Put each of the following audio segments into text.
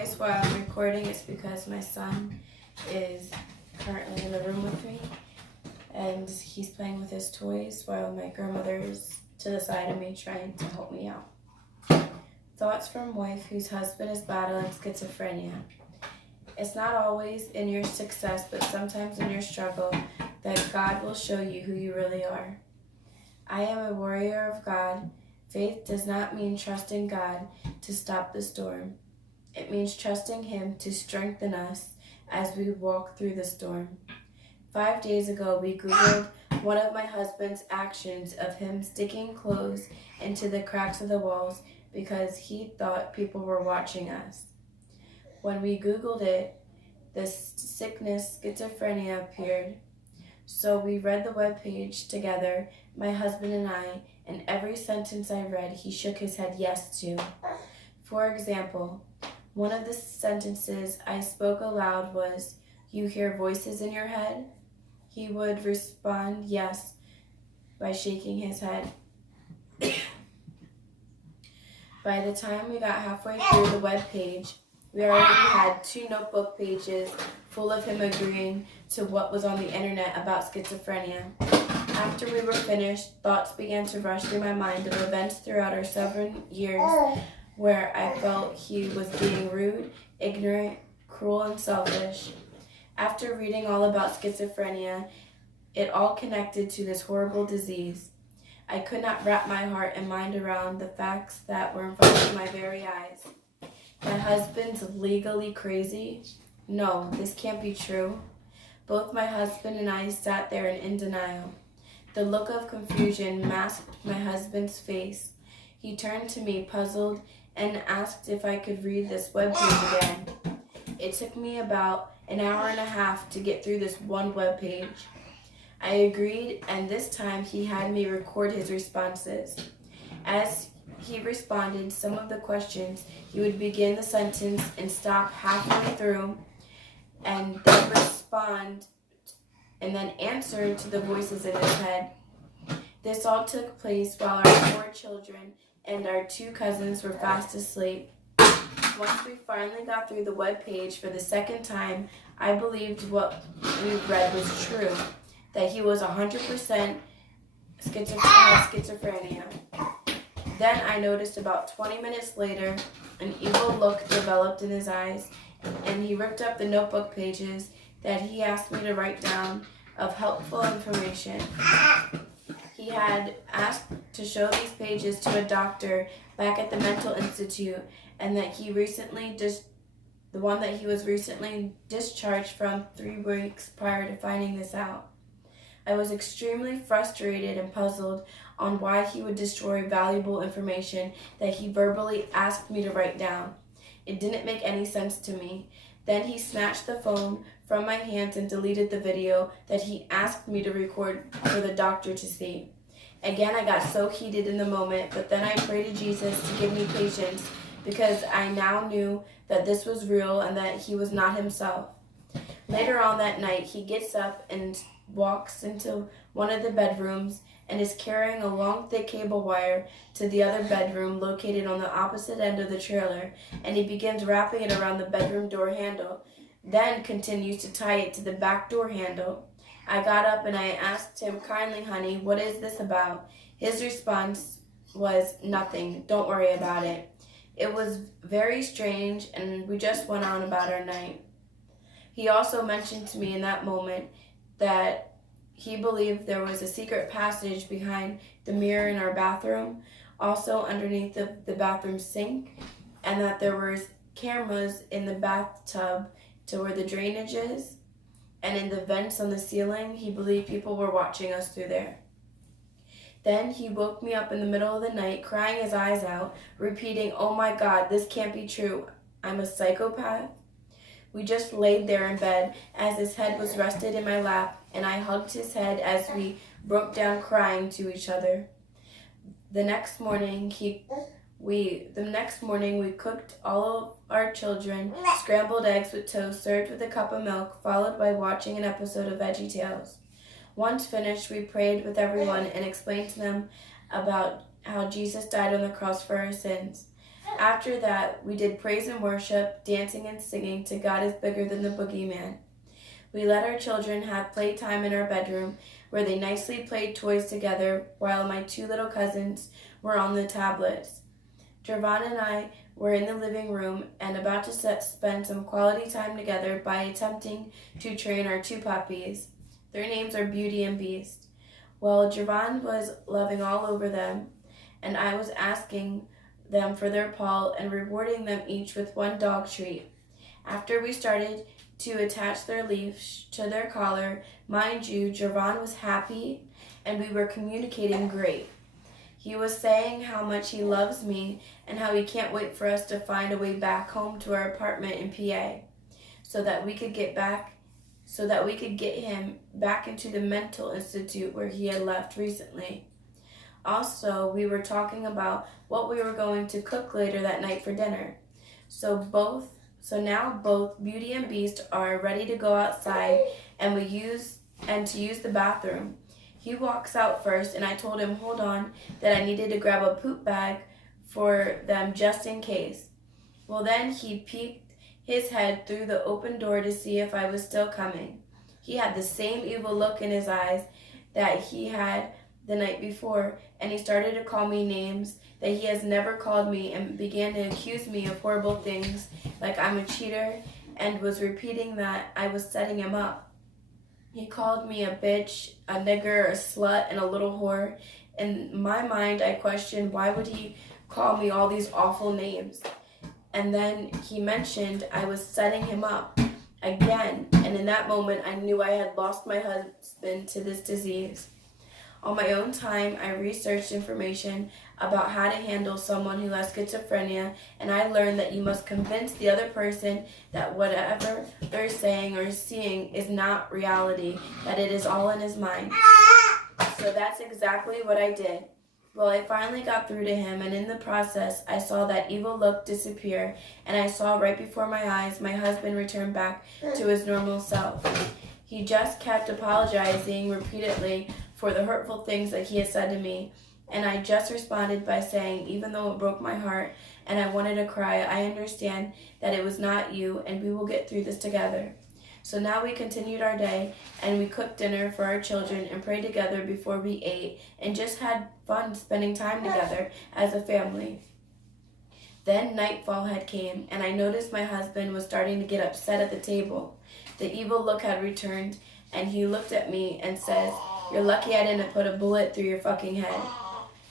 noise while I'm recording is because my son is currently in the room with me, and he's playing with his toys while my grandmother is to the side of me trying to help me out. Thoughts from wife whose husband is battling schizophrenia. It's not always in your success, but sometimes in your struggle, that God will show you who you really are. I am a warrior of God. Faith does not mean trusting God to stop the storm. It means trusting Him to strengthen us as we walk through the storm. 5 days ago, we Googled one of my husband's actions of him sticking clothes into the cracks of the walls because he thought people were watching us. When we Googled it, the sickness schizophrenia appeared. So we read the webpage together, my husband and I, and every sentence I read, he shook his head yes to. For example, one of the sentences I spoke aloud was, "You hear voices in your head?" He would respond yes by shaking his head. By the time we got halfway through the webpage, we already had 2 notebook pages full of him agreeing to what was on the internet about schizophrenia. After we were finished, thoughts began to rush through my mind of events throughout our 7 years where I felt he was being rude, ignorant, cruel, and selfish. After reading all about schizophrenia, it all connected to this horrible disease. I could not wrap my heart and mind around the facts that were in front of my very eyes. My husband's legally crazy? No, this can't be true. Both my husband and I sat there in denial. The look of confusion masked my husband's face. He turned to me, puzzled, and asked if I could read this webpage again. It took me about an hour and a half to get through this one webpage. I agreed, and this time he had me record his responses. As he responded some of the questions, he would begin the sentence and stop halfway through, and then respond and then answer to the voices in his head. This all took place while our 4 children and our 2 cousins were fast asleep. Once we finally got through the webpage for the second time, I believed what we read was true, that he was 100% schizophrenia. Then I noticed about 20 minutes later, an evil look developed in his eyes, and he ripped up the notebook pages that he asked me to write down of helpful information. He had asked to show these pages to a doctor back at the mental institute, and that the one that he was recently discharged from 3 weeks prior to finding this out. I was extremely frustrated and puzzled on why he would destroy valuable information that he verbally asked me to write down. It didn't make any sense to me. Then he snatched the phone from my hands and deleted the video that he asked me to record for the doctor to see. Again, I got so heated in the moment, but then I prayed to Jesus to give me patience because I now knew that this was real and that he was not himself. Later on that night, he gets up and walks into one of the bedrooms and is carrying a long, thick cable wire to the other bedroom located on the opposite end of the trailer, and he begins wrapping it around the bedroom door handle, then continues to tie it to the back door handle. I got up and I asked him kindly, "Honey, what is this about?" His response was, "Nothing, don't worry about it." It was very strange, and we just went on about our night. He also mentioned to me in that moment that he believed there was a secret passage behind the mirror in our bathroom, also underneath the bathroom sink, and that there were cameras in the bathtub to where the drainage is, and in the vents on the ceiling. He believed people were watching us through there. Then he woke me up in the middle of the night, crying his eyes out, repeating, "Oh my God, this can't be true. I'm a psychopath." We just laid there in bed as his head was rested in my lap, and I hugged his head as we broke down crying to each other. The next morning we cooked all of our children scrambled eggs with toast served with a cup of milk, followed by watching an episode of VeggieTales. Once finished, we prayed with everyone and explained to them about how Jesus died on the cross for our sins. After that, we did praise and worship, dancing and singing to God is bigger than the boogeyman. We let our children have playtime in our bedroom, where they nicely played toys together while my 2 little cousins were on the tablets. Jervon and I were in the living room and about to spend some quality time together by attempting to train our 2 puppies. Their names are Beauty and Beast. Well, Jervon was loving all over them, and I was asking them for their paw and rewarding them each with 1 dog treat. After we started to attach their leash to their collar, mind you, Jervon was happy and we were communicating great. He was saying how much he loves me and how he can't wait for us to find a way back home to our apartment in PA so that we could get him back into the mental institute where he had left recently. Also, we were talking about what we were going to cook later that night for dinner. So now both Beauty and Beast are ready to go outside and to use the bathroom. He walks out first, and I told him, hold on, that I needed to grab a poop bag for them just in case. Well, then he peeked his head through the open door to see if I was still coming. He had the same evil look in his eyes that he had the night before, and he started to call me names that he has never called me and began to accuse me of horrible things like I'm a cheater and was repeating that I was setting him up. He called me a bitch, a nigger, a slut, and a little whore. In my mind, I questioned why would he call me all these awful names. And then he mentioned I was setting him up again, and in that moment I knew I had lost my husband to this disease. On my own time, I researched information about how to handle someone who has schizophrenia, and I learned that you must convince the other person that whatever they're saying or seeing is not reality, that it is all in his mind. So that's exactly what I did. Well, I finally got through to him, and in the process, I saw that evil look disappear, and I saw right before my eyes my husband return back to his normal self. He just kept apologizing repeatedly for the hurtful things that he had said to me, and I just responded by saying, even though it broke my heart and I wanted to cry, I understand that it was not you, and we will get through this together. So now we continued our day, and we cooked dinner for our children and prayed together before we ate, and just had fun spending time together as a family. Then nightfall had came, and I noticed my husband was starting to get upset at the table. The evil look had returned, and he looked at me and says, "You're lucky I didn't put a bullet through your fucking head."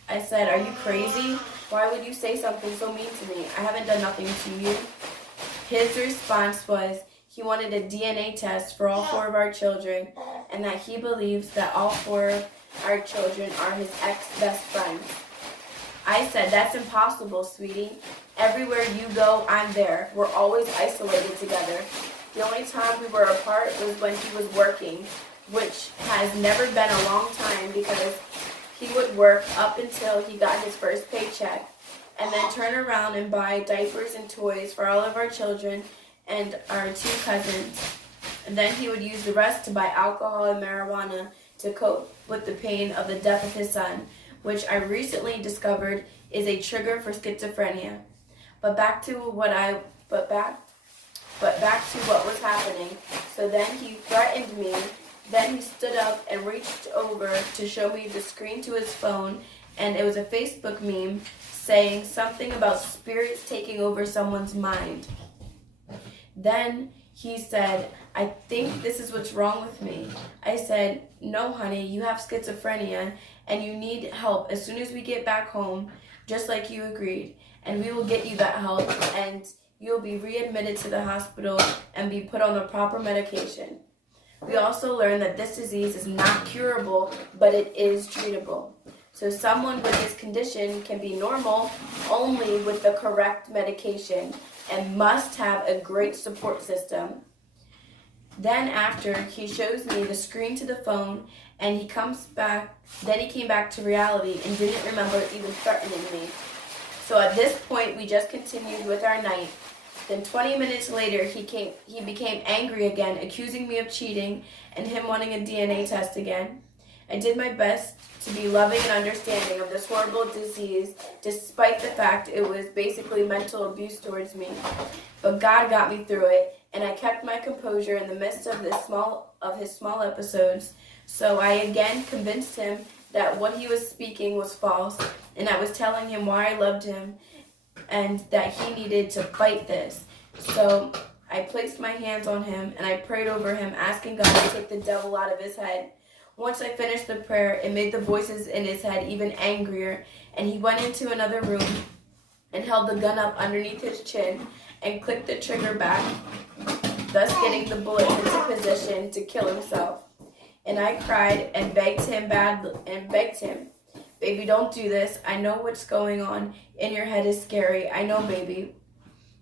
I said, "Are you crazy? Why would you say something so mean to me? I haven't done nothing to you." His response was he wanted a DNA test for all 4 of our children, and that he believes that all 4 of our children are his ex-best friends. I said, "That's impossible, sweetie. Everywhere you go, I'm there. We're always isolated together. The only time we were apart was when he was working, which has never been a long time because he would work up until he got his first paycheck and then turn around and buy diapers and toys for all of our children and our 2 cousins. And then he would use the rest to buy alcohol and marijuana to cope with the pain of the death of his son, which I recently discovered is a trigger for schizophrenia. But back to what was happening. So then he threatened me. Then he stood up and reached over to show me the screen to his phone, and it was a Facebook meme saying something about spirits taking over someone's mind. Then he said, "I think this is what's wrong with me." I said, "No, honey, you have schizophrenia, and you need help as soon as we get back home, just like you agreed, and we will get you that help, and you'll be readmitted to the hospital and be put on the proper medication." We also learned that this disease is not curable, but it is treatable. So someone with this condition can be normal only with the correct medication and must have a great support system. Then after he shows me the screen to the phone and he came back to reality and didn't remember even threatening me. So at this point we just continued with our night. Then 20 minutes later, he became angry again, accusing me of cheating and him wanting a DNA test again. I did my best to be loving and understanding of this horrible disease, despite the fact it was basically mental abuse towards me. But God got me through it, and I kept my composure in the midst of his small episodes. So I again convinced him that what he was speaking was false, and I was telling him why I loved him and that he needed to fight this. So I placed my hands on him and I prayed over him, asking God to take the devil out of his head. Once I finished the prayer, it made the voices in his head even angrier, and he went into another room and held the gun up underneath his chin and clicked the trigger back, thus getting the bullet into position to kill himself. And I cried and begged him, baby, don't do this. I know what's going on in your head is scary. I know, baby.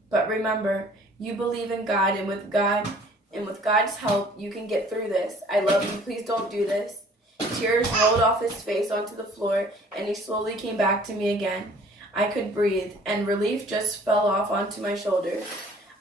But remember, you believe in God, and with God's help, you can get through this. I love you. Please don't do this. Tears rolled off his face onto the floor, and he slowly came back to me again. I could breathe, and relief just fell off onto my shoulders.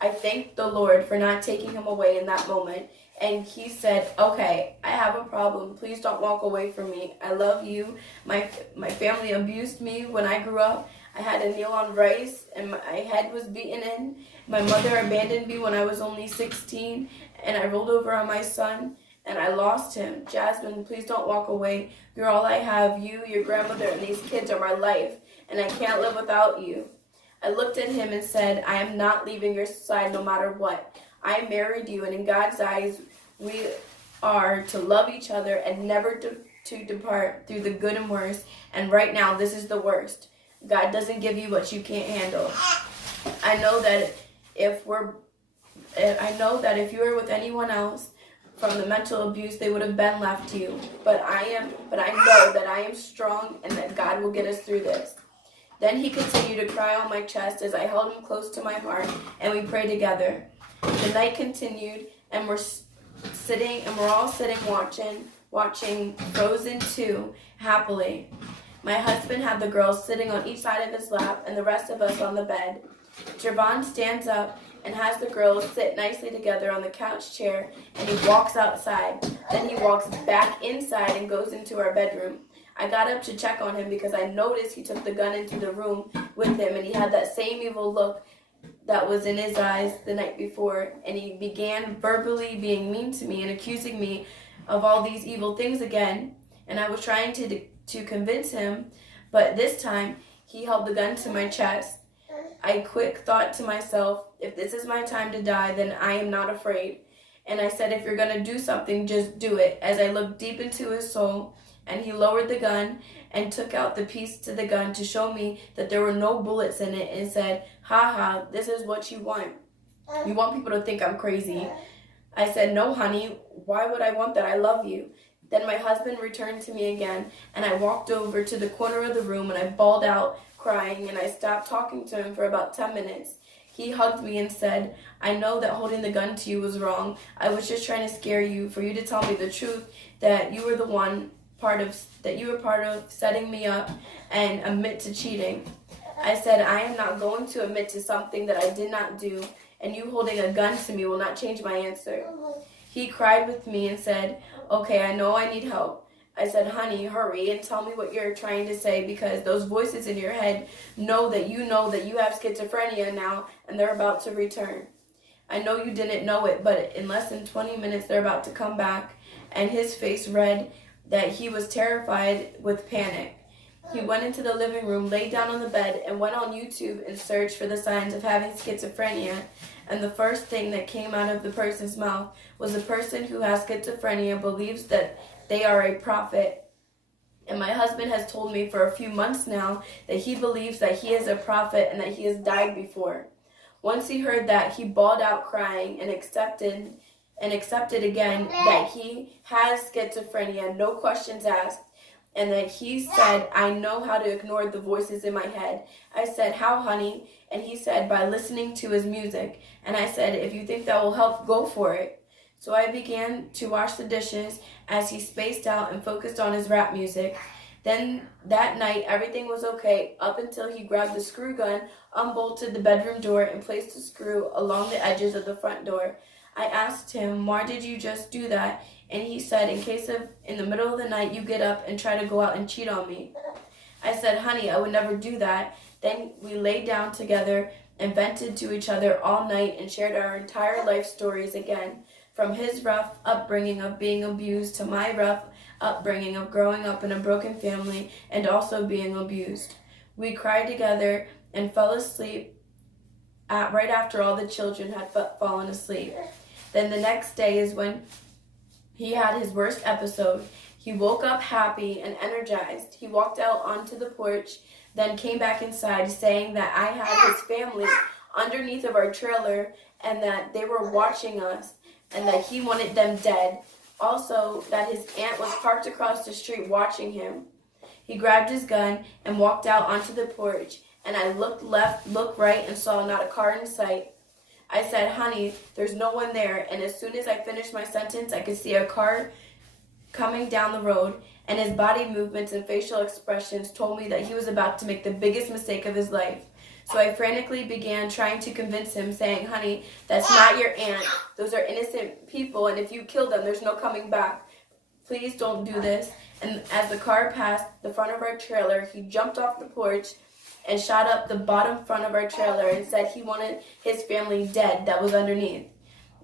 I thanked the Lord for not taking him away in that moment, and he said, okay, I have a problem. Please don't walk away from me. I love you. My family abused me when I grew up. I had to kneel on rice, and my head was beaten in. My mother abandoned me when I was only 16, and I rolled over on my son, and I lost him. Jasmine, please don't walk away. You're all I have. You, your grandmother, and these kids are my life, and I can't live without you. I looked at him and said, I am not leaving your side no matter what. I married you, and in God's eyes, we are to love each other and never to depart through the good and worst, and right now, this is the worst. God doesn't give you what you can't handle. I know that if you were with anyone else from the mental abuse, they would have been left to you. But I know that I am strong and that God will get us through this. Then he continued to cry on my chest as I held him close to my heart, and we prayed together. The night continued, and we're all sitting watching Frozen 2 happily. My husband had the girls sitting on each side of his lap and the rest of us on the bed. Javon stands up and has the girls sit nicely together on the couch chair, and he walks outside. Then he walks back inside and goes into our bedroom. I got up to check on him because I noticed he took the gun into the room with him, and he had that same evil look that was in his eyes the night before, and he began verbally being mean to me and accusing me of all these evil things again. And I was trying to convince him, but this time he held the gun to my chest. I quick thought to myself, if this is my time to die, then I am not afraid. And I said, if you're going to do something, just do it. As I looked deep into his soul, and he lowered the gun and took out the piece to the gun to show me that there were no bullets in it, and said, ha, this is what you want. You want people to think I'm crazy. I said, no, honey, why would I want that? I love you. Then my husband returned to me again, and I walked over to the corner of the room, and I bawled out crying, and I stopped talking to him for about 10 minutes. He hugged me and said, I know that holding the gun to you was wrong. I was just trying to scare you, for you to tell me the truth, that you were part of setting me up and admit to cheating. I said, I am not going to admit to something that I did not do, and you holding a gun to me will not change my answer. He cried with me and said, okay, I know I need help. I said, honey, hurry and tell me what you're trying to say, because those voices in your head know that you have schizophrenia now, and they're about to return. I know you didn't know it, but in less than 20 minutes, they're about to come back, and his face read that he was terrified with panic. He went into the living room, laid down on the bed, and went on YouTube and searched for the signs of having schizophrenia. And the first thing that came out of the person's mouth was the person who has schizophrenia believes that they are a prophet. And my husband has told me for a few months now that he believes that he is a prophet and that he has died before. Once he heard that, he bawled out crying and accepted again that he has schizophrenia, no questions asked, and that he said, I know how to ignore the voices in my head. I said, how, honey? And he said, by listening to his music. And I said, if you think that will help, go for it. So I began to wash the dishes as he spaced out and focused on his rap music. Then that night, everything was okay up until he grabbed the screw gun, unbolted the bedroom door, and placed the screw along the edges of the front door. I asked him, why did you just do that? And he said, in the middle of the night you get up and try to go out and cheat on me. I said, honey, I would never do that. Then we laid down together and vented to each other all night and shared our entire life stories again, from his rough upbringing of being abused to my rough upbringing of growing up in a broken family and also being abused. We cried together and fell asleep right after all the children had fallen asleep. Then the next day is when he had his worst episode. He woke up happy and energized. He walked out onto the porch, then came back inside saying that I had his family underneath of our trailer and that they were watching us and that he wanted them dead. Also, that his aunt was parked across the street watching him. He grabbed his gun and walked out onto the porch, and I looked left, looked right, and saw not a car in sight. I said, honey, there's no one there, and as soon as I finished my sentence, I could see a car coming down the road, and his body movements and facial expressions told me that he was about to make the biggest mistake of his life. So I frantically began trying to convince him, saying, honey, that's not your aunt. Those are innocent people, and if you kill them, there's no coming back. Please don't do this. And as the car passed the front of our trailer, he jumped off the porch and shot up the bottom front of our trailer and said he wanted his family dead that was underneath.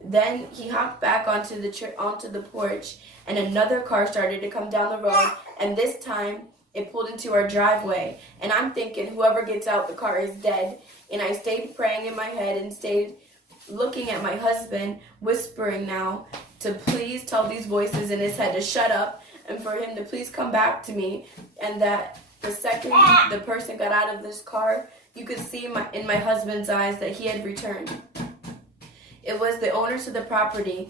Then he hopped back onto the porch, and another car started to come down the road, and this time it pulled into our driveway. And I'm thinking whoever gets out the car is dead. And I stayed praying in my head and stayed looking at my husband, whispering now to please tell these voices in his head to shut up and for him to please come back to me. And that the second the person got out of this car, you could see in my husband's eyes that he had returned. It was the owners of the property.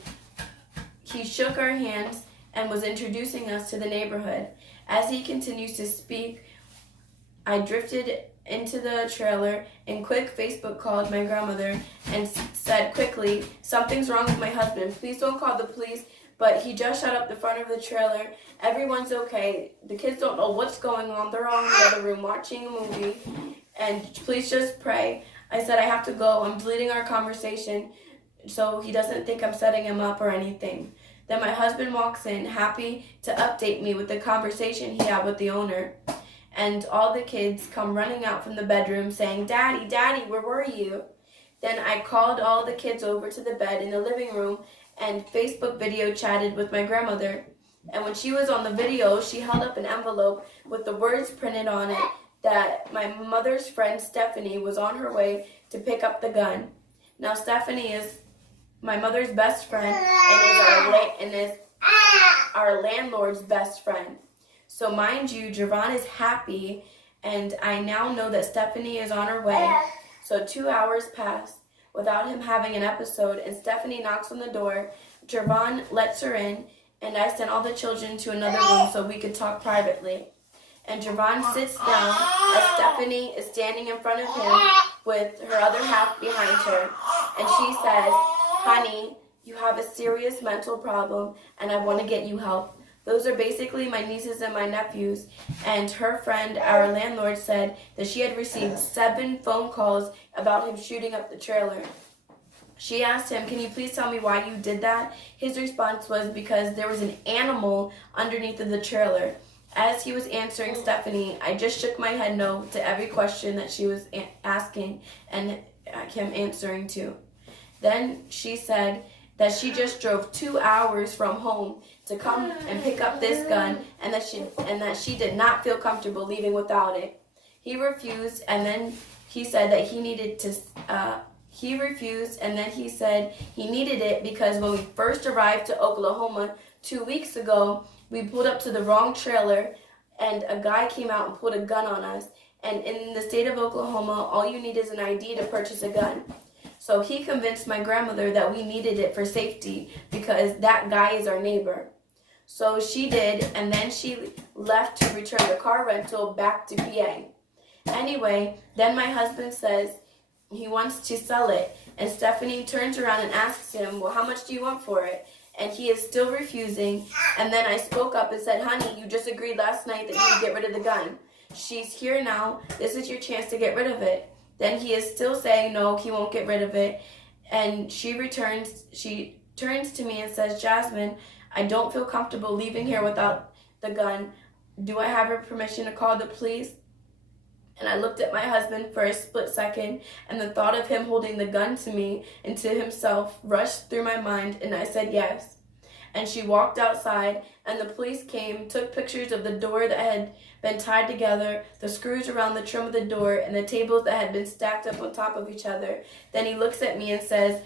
He shook our hands and was introducing us to the neighborhood. As he continues to speak, I drifted into the trailer and quick Facebook called my grandmother and said quickly, something's wrong with my husband. Please don't call the police, but he just shut up the front of the trailer. Everyone's okay. The kids don't know what's going on. They're all in the other room watching a movie. And please just pray. I said, I have to go. I'm deleting our conversation so he doesn't think I'm setting him up or anything. Then my husband walks in, happy to update me with the conversation he had with the owner. And all the kids come running out from the bedroom saying, Daddy, Daddy, where were you? Then I called all the kids over to the bed in the living room and Facebook video chatted with my grandmother. And when she was on the video, she held up an envelope with the words printed on it that my mother's friend Stephanie was on her way to pick up the gun. Now Stephanie is my mother's best friend and is our landlord's best friend. So mind you, Javon is happy, and I now know that Stephanie is on her way. So 2 hours pass without him having an episode, and Stephanie knocks on the door. Javon lets her in, and I sent all the children to another room so we could talk privately. And Javon sits down as Stephanie is standing in front of him with her other half behind her. And she says, honey, you have a serious mental problem, and I want to get you help. Those are basically my nieces and my nephews. And her friend, our landlord, said that she had received 7 phone calls about him shooting up the trailer. She asked him, can you please tell me why you did that? His response was because there was an animal underneath of the trailer. As he was answering Stephanie, I just shook my head no to every question that she was asking and him answering to. Then she said that she just drove 2 hours from home to come and pick up this gun, and that she did not feel comfortable leaving without it. He refused, and then he said that he needed to. He refused, and then he said he needed it because when we first arrived to Oklahoma 2 weeks ago, we pulled up to the wrong trailer, and a guy came out and pulled a gun on us. And in the state of Oklahoma, all you need is an ID to purchase a gun. So he convinced my grandmother that we needed it for safety because that guy is our neighbor. So she did, and then she left to return the car rental back to PA. Anyway, then my husband says he wants to sell it, and Stephanie turns around and asks him, well, how much do you want for it? And he is still refusing. And then I spoke up and said, honey, you just agreed last night that you would get rid of the gun. She's here now. This is your chance to get rid of it. Then he is still saying no, he won't get rid of it. And she turns to me and says, Jasmine, I don't feel comfortable leaving here without the gun. Do I have your permission to call the police? And I looked at my husband for a split second, and the thought of him holding the gun to me and to himself rushed through my mind, and I said yes. And she walked outside, and the police came, took pictures of the door that had been tied together, the screws around the trim of the door, and the tables that had been stacked up on top of each other. Then he looks at me and says,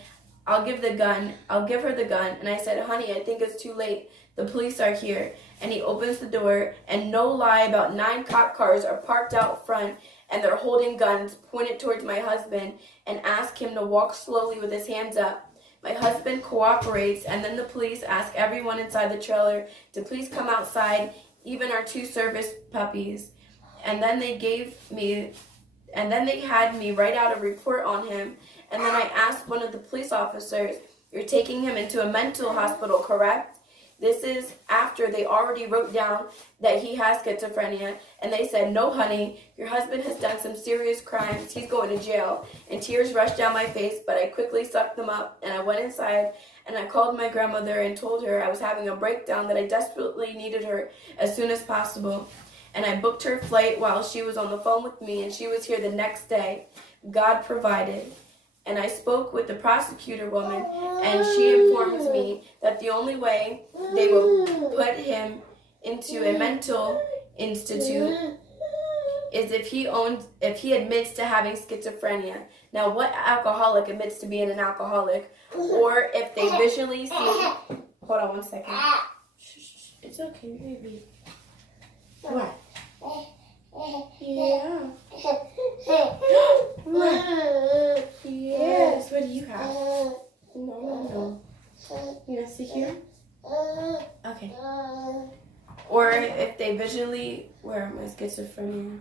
I'll give her the gun. And I said, honey, I think it's too late. The police are here. And he opens the door, and no lie, about 9 cop cars are parked out front, and they're holding guns pointed towards my husband and ask him to walk slowly with his hands up. My husband cooperates, and then the police ask everyone inside the trailer to please come outside, even our 2 service puppies. And then they had me write out a report on him. And then I asked one of the police officers, you're taking him into a mental hospital, correct? This is after they already wrote down that he has schizophrenia, and they said, no, honey, your husband has done some serious crimes. He's going to jail. And tears rushed down my face, but I quickly sucked them up, and I went inside, and I called my grandmother and told her I was having a breakdown, that I desperately needed her as soon as possible. And I booked her flight while she was on the phone with me, and she was here the next day. God provided. And I spoke with the prosecutor woman, and she informs me that the only way they will put him into a mental institute is if he admits to having schizophrenia. Now, what alcoholic admits to being an alcoholic? Or if they visually see... Hold on one second. It's okay, baby. What? Yeah. Yes, what do you have? No. You want to sit here? Okay. Or if they visually... Where am I? Schizophrenia.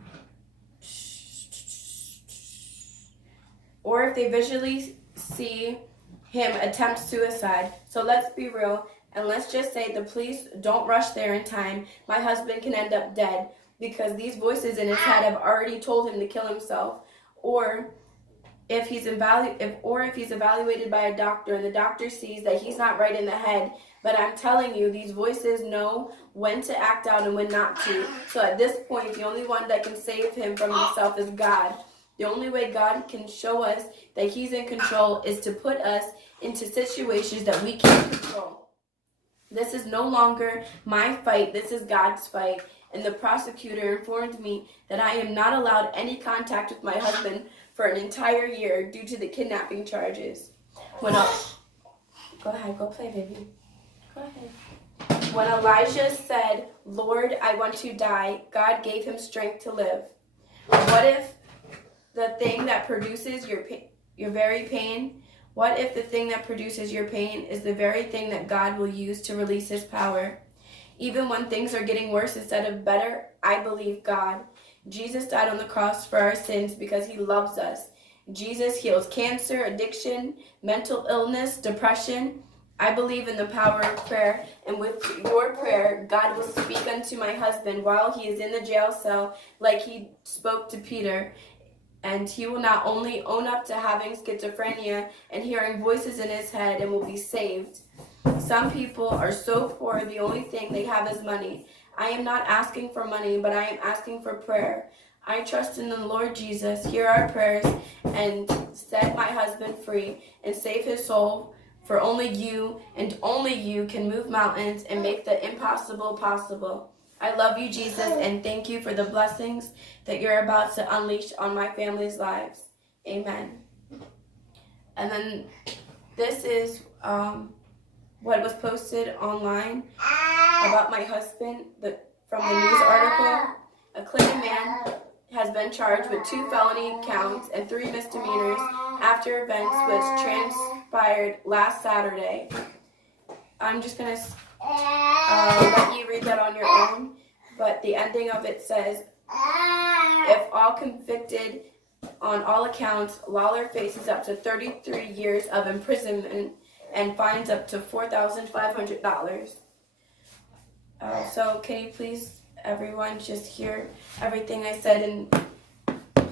Or if they visually see him attempt suicide. So let's be real, and let's just say the police don't rush there in time. My husband can end up dead, because these voices in his head have already told him to kill himself. Or if he's evaluated by a doctor, and the doctor sees that he's not right in the head. But I'm telling you, these voices know when to act out and when not to. So at this point, the only one that can save him from himself is God. The only way God can show us that he's in control is to put us into situations that we can't control. This is no longer my fight. This is God's fight. And the prosecutor informed me that I am not allowed any contact with my husband for an entire year due to the kidnapping charges. Go ahead, go play, baby. Go ahead. When Elijah said, Lord, I want to die, God gave him strength to live. What if the thing that produces your very pain, what if the thing that produces your pain is the very thing that God will use to release his power? Even when things are getting worse instead of better, I believe God. Jesus died on the cross for our sins because he loves us. Jesus heals cancer, addiction, mental illness, depression. I believe in the power of prayer, and with your prayer, God will speak unto my husband while he is in the jail cell like he spoke to Peter. And he will not only own up to having schizophrenia and hearing voices in his head and will be saved. Some people are so poor, the only thing they have is money. I am not asking for money, but I am asking for prayer. I trust in the Lord Jesus, hear our prayers, and set my husband free and save his soul, for only you and only you can move mountains and make the impossible possible. I love you, Jesus, and thank you for the blessings that you're about to unleash on my family's lives. Amen. And then this is what was posted online about my husband from the news article. A Clinton man has been charged with 2 felony counts and 3 misdemeanors after events which transpired last Saturday. I'm just going to let you read that on your own, but the ending of it says, if all convicted on all accounts, Lawler faces up to 33 years of imprisonment and fines up to $4,500. So can you please, everyone, just hear everything I said, and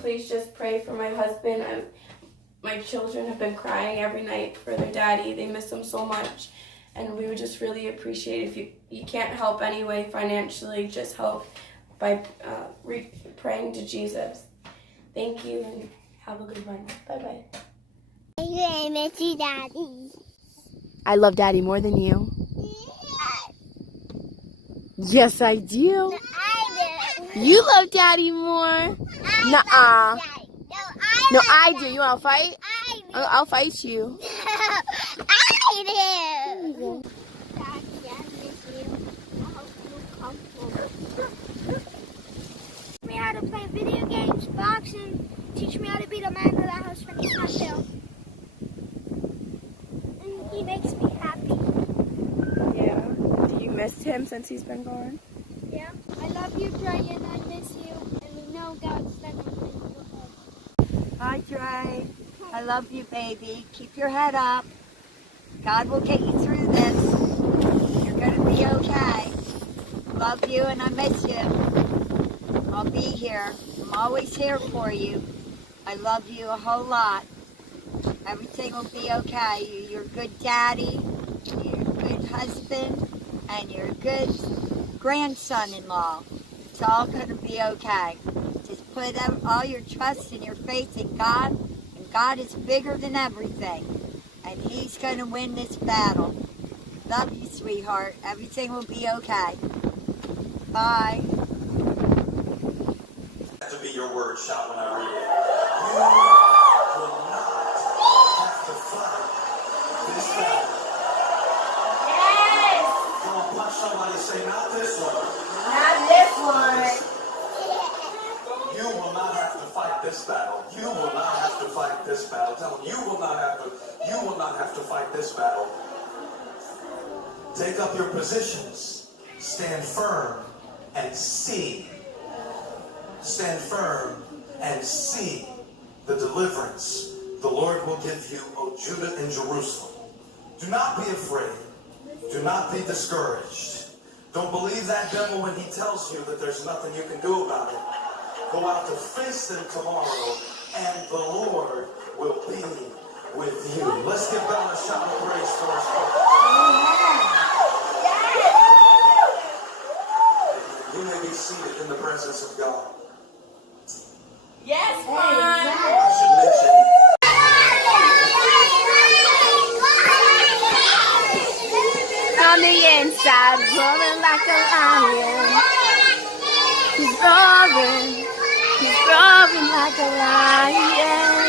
please just pray for my husband. my children have been crying every night for their daddy. They miss him so much. And we would just really appreciate if you can't help anyway financially, just help by praying to Jesus. Thank you and have a good one. Bye-bye. I miss you, Daddy. I love Daddy more than you. Yes, I do. I do. You love Daddy more. Nuh-uh. No, I do. You want to fight? I do. I'll fight you. I do. Daddy, I miss you. I hope you're comfortable. Teach me how to play video games, boxing. Teach me how to be the man of the house when he's not there. And he makes me happy. Yeah. Do you miss him since he's been gone? Yeah. I love you, Dre, and I miss you. And we know God's never been your head. Hi, Dre. I love you, baby. Keep your head up. God will get you through this. You're going to be okay. Love you and I miss you. I'll be here. I'm always here for you. I love you a whole lot. Everything will be okay. You're a good daddy. You're a good husband. And you're a good grandson-in-law. It's all going to be okay. Just put all your trust and your faith in God. And God is bigger than everything. And He's going to win this battle. Love you, sweetheart. Everything will be okay. Bye. To be your word, shout when I read it. You will not have to fight this battle. Yes! Come on, punch somebody, say, not this one. Not this one. You will not have to fight this battle. You will not have to fight this battle. Tell them, you will not have to fight this battle. Take up your positions. Stand firm and see. Stand firm and see the deliverance the Lord will give you, O Judah and Jerusalem. Do not be afraid. Do not be discouraged. Don't believe that devil when he tells you that there's nothing you can do about it. Go out to face them tomorrow, and the Lord will be with you. Let's give God a shout of praise for us. You may be seated in the presence of God. Yes, Mom. I should mention, On the inside, roaring like a lion. He's roaring like a lion.